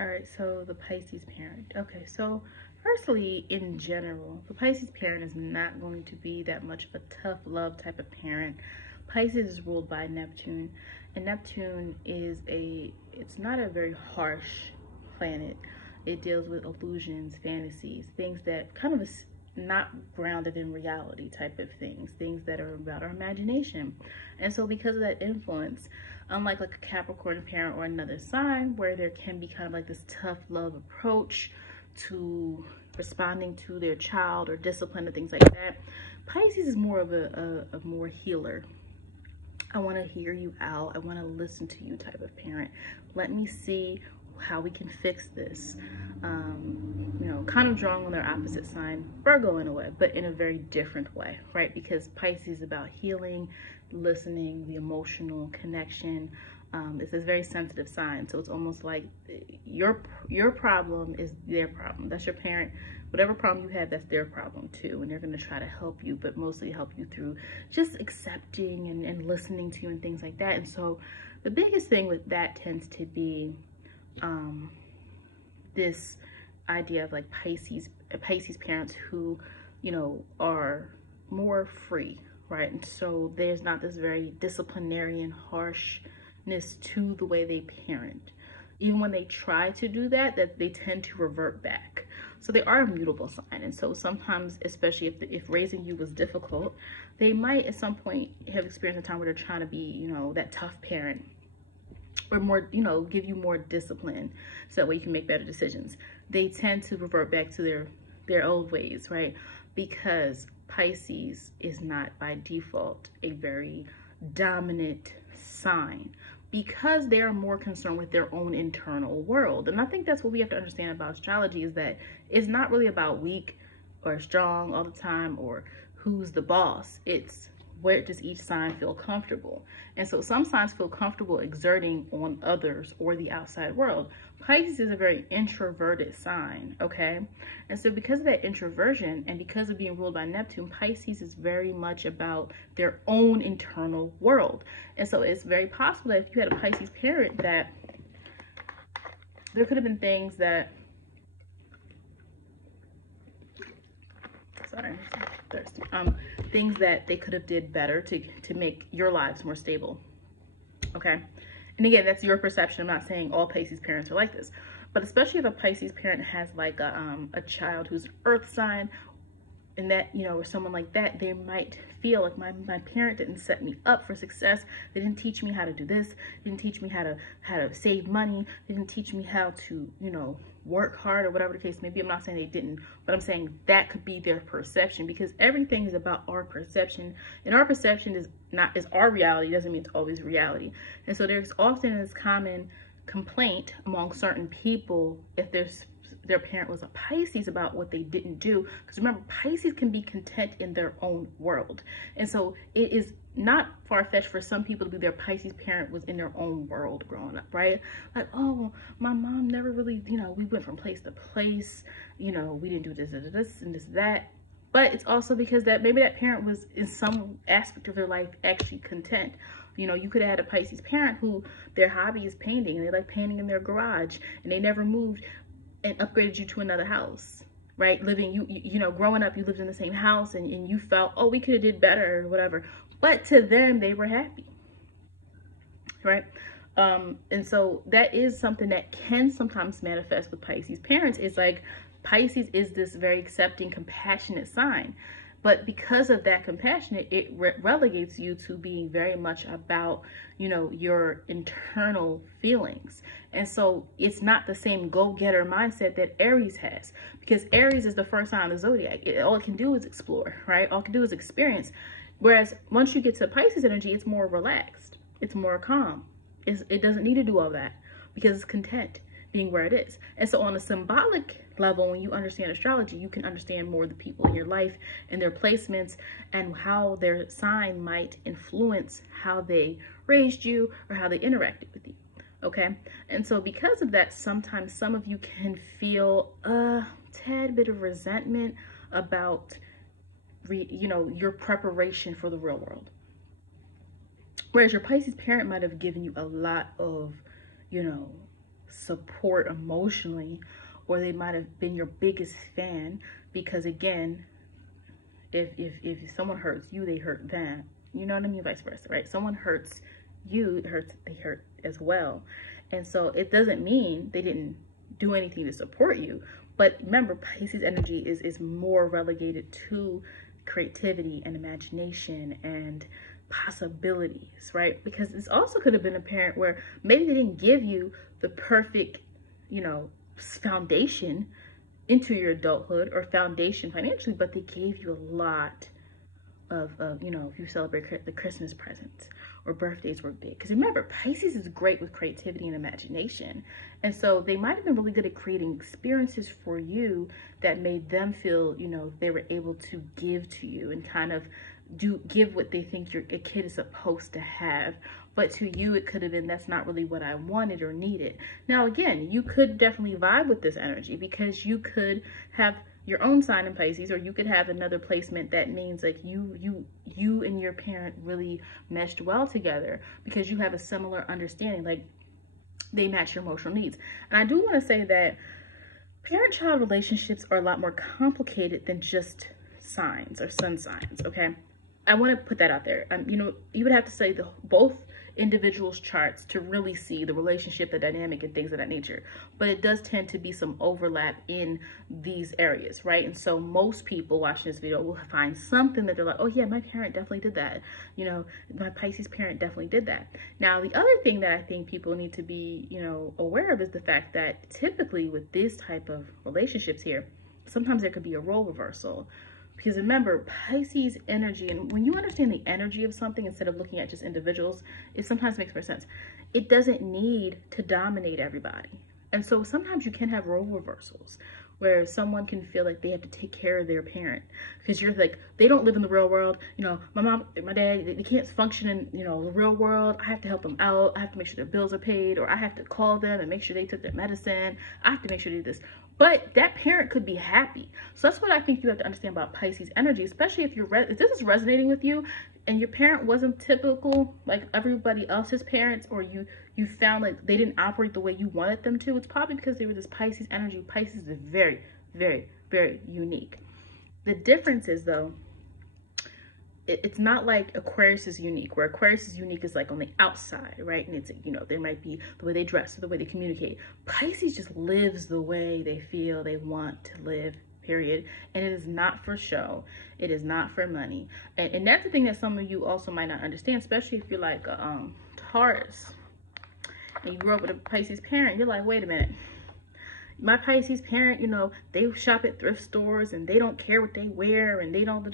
All right, so the Pisces parent. Okay, so firstly, in general, the Pisces parent is not going to be that much of a tough love type of parent. Pisces is ruled by Neptune, and Neptune is it's not a very harsh planet. It deals with illusions, fantasies, things that kind of is not grounded in reality type of things that are about our imagination. And so because of that influence, unlike like a Capricorn parent or another sign where there can be kind of like this tough love approach to responding to their child or discipline and things like that, Pisces is more of a more healer. I want to hear you out. I want to listen to you type of parent. Let me see how we can fix this. You know, kind of drawing on their opposite sign, Virgo, in a way, but in a very different way, right? Because Pisces is about healing, listening, the emotional connection. It's a very sensitive sign, so it's almost like your problem is their problem. That's your parent. Whatever problem you have, that's their problem too, and they're going to try to help you, but mostly help you through just accepting and listening to you and things like that. And so the biggest thing with that tends to be this idea of like Pisces parents who, you know, are more free, right? And so there's not this very disciplinarian harshness to the way they parent. Even when they try to do that they tend to revert back. So they are a mutable sign. And so sometimes, especially if raising you was difficult, they might at some point have experienced a time where they're trying to be, you know, that tough parent, or more, you know, give you more discipline so that way you can make better decisions. They tend to revert back to their old ways, right? Because Pisces is not by default a very dominant sign, because they are more concerned with their own internal world. And I think that's what we have to understand about astrology, is that it's not really about weak or strong all the time or who's the boss. It's where does each sign feel comfortable. And so some signs feel comfortable exerting on others or the outside world. Pisces is a very introverted sign, okay? And so because of that introversion and because of being ruled by Neptune, Pisces is very much about their own internal world. And so it's very possible that if you had a Pisces parent, that there could have been things that, sorry, I'm thirsty. Things that they could have did better to make your lives more stable, okay? And again, that's your perception. I'm not saying all Pisces parents are like this, but especially if a Pisces parent has like a child who's earth sign, and that, you know, or someone like that, they might feel like my parent didn't set me up for success. They didn't teach me how to do this. They didn't teach me how to save money. They didn't teach me how to, you know, work hard, or whatever the case may be. I'm not saying they didn't, but I'm saying that could be their perception, because everything is about our perception, and our perception is our reality. Doesn't mean it's always reality. And so there's often this common complaint among certain people if their parent was a Pisces about what they didn't do. Because remember, Pisces can be content in their own world. And so it is not far-fetched for some people to be their Pisces parent was in their own world growing up, right? Like, oh, my mom never really, you know, we went from place to place, you know, we didn't do this and this, that. But it's also because that maybe that parent was in some aspect of their life actually content. You know, you could have had a Pisces parent who their hobby is painting, and they like painting in their garage, and they never moved and upgraded you to another house, right? Living, you know, growing up, you lived in the same house, and you felt, oh, we could have did better or whatever. But to them, they were happy, right? And so that is something that can sometimes manifest with Pisces parents. It's like Pisces is this very accepting, compassionate sign. But because of that compassion, it relegates you to being very much about, you know, your internal feelings. And so it's not the same go-getter mindset that Aries has, because Aries is the first sign of the zodiac. All it can do is explore, right? All it can do is experience. Whereas once you get to Pisces energy, it's more relaxed. It's more calm. It doesn't need to do all that because it's content being where it is. And so on a symbolic level, when you understand astrology, you can understand more of the people in your life and their placements and how their sign might influence how they raised you or how they interacted with you, okay? And so because of that, sometimes some of you can feel a tad bit of resentment about, you know, your preparation for the real world. Whereas your Pisces parent might have given you a lot of, you know, support emotionally, or they might have been your biggest fan, because again, if someone hurts you, they hurt them. You know what I mean? Vice versa, right? Someone hurts you, they hurt as well. And so it doesn't mean they didn't do anything to support you. But remember, Pisces energy is more relegated to creativity and imagination and possibilities, right? Because this also could have been a parent where maybe they didn't give you the perfect, you know, foundation into your adulthood or foundation financially, but they gave you a lot of you know, if you celebrate the Christmas presents or birthdays were big. Because remember, Pisces is great with creativity and imagination. And so they might have been really good at creating experiences for you that made them feel, you know, they were able to give to you and kind of give what they think a kid is supposed to have. But to you, it could have been, that's not really what I wanted or needed. Now, again, you could definitely vibe with this energy, because you could have your own sign in Pisces, or you could have another placement that means like you and your parent really meshed well together because you have a similar understanding, like they match your emotional needs. And I do want to say that parent-child relationships are a lot more complicated than just signs or sun signs, okay? I want to put that out there. You know, you would have to say both individuals' charts to really see the relationship, the dynamic, and things of that nature. But it does tend to be some overlap in these areas, right? And so most people watching this video will find something that they're like, oh yeah, my parent definitely did that. You know, my Pisces parent definitely did that. Now, the other thing that I think people need to be, you know, aware of is the fact that typically with this type of relationships here, sometimes there could be a role reversal. Because remember, Pisces energy, and when you understand the energy of something instead of looking at just individuals, it sometimes makes more sense. It doesn't need to dominate everybody. And so sometimes you can have role reversals where someone can feel like they have to take care of their parent because you're like, they don't live in the real world. You know, my mom, my dad, they can't function in, you know, the real world. I have to help them out. I have to make sure their bills are paid, or I have to call them and make sure they took their medicine. I have to make sure they do this. But that parent could be happy. So that's what I think you have to understand about Pisces energy, especially if if this is resonating with you and your parent wasn't typical like everybody else's parents, or you found like they didn't operate the way you wanted them to. It's probably because they were this Pisces energy. Pisces is very, very, very unique. The difference is though, it's not like Aquarius is unique, where Aquarius is unique is like on the outside, right? And it's, you know, there might be the way they dress or the way they communicate. Pisces just lives the way they feel they want to live, period. And it is not for show. It is not for money. And that's the thing that some of you also might not understand, especially if you're like Taurus and you grew up with a Pisces parent. You're like, wait a minute. My Pisces parent, you know, they shop at thrift stores and they don't care what they wear and they don't,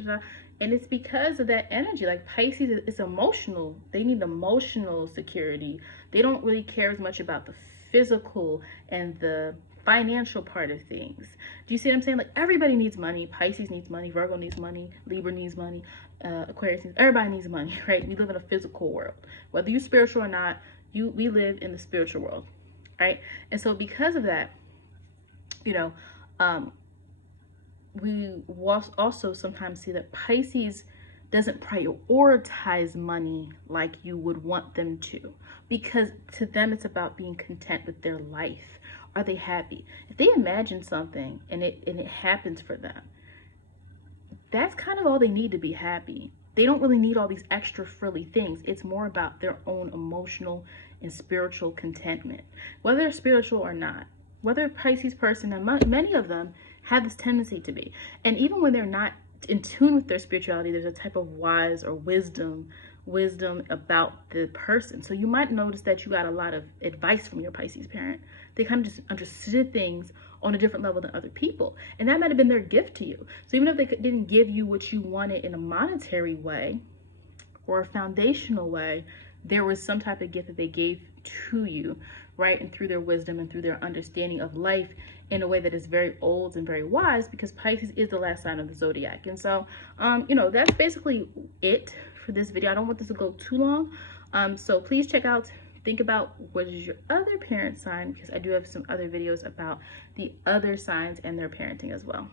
and it's because of that energy. Like Pisces is emotional. They need emotional security. They don't really care as much about the physical and the financial part of things. Do you see what I'm saying? Like everybody needs money. Pisces needs money. Virgo needs money. Libra needs money. Aquarius needs, everybody needs money, right? We live in a physical world. Whether you're spiritual or not, we live in the spiritual world, right? And so because of that, you know, we also sometimes see that Pisces doesn't prioritize money like you would want them to, because to them it's about being content with their life. Are they happy? If they imagine something and it happens for them, that's kind of all they need to be happy. They don't really need all these extra frilly things. It's more about their own emotional and spiritual contentment, whether they're spiritual or not. Whether a Pisces person, and many of them have this tendency to be. And even when they're not in tune with their spirituality, there's a type of wise or wisdom about the person. So you might notice that you got a lot of advice from your Pisces parent. They kind of just understood things on a different level than other people. And that might have been their gift to you. So even if they didn't give you what you wanted in a monetary way or a foundational way, there was some type of gift that they gave to you, right? And through their wisdom and through their understanding of life in a way that is very old and very wise, because Pisces is the last sign of the zodiac. And so, you know, that's basically it for this video. I don't want this to go too long. So please think about what is your other parent sign, because I do have some other videos about the other signs and their parenting as well.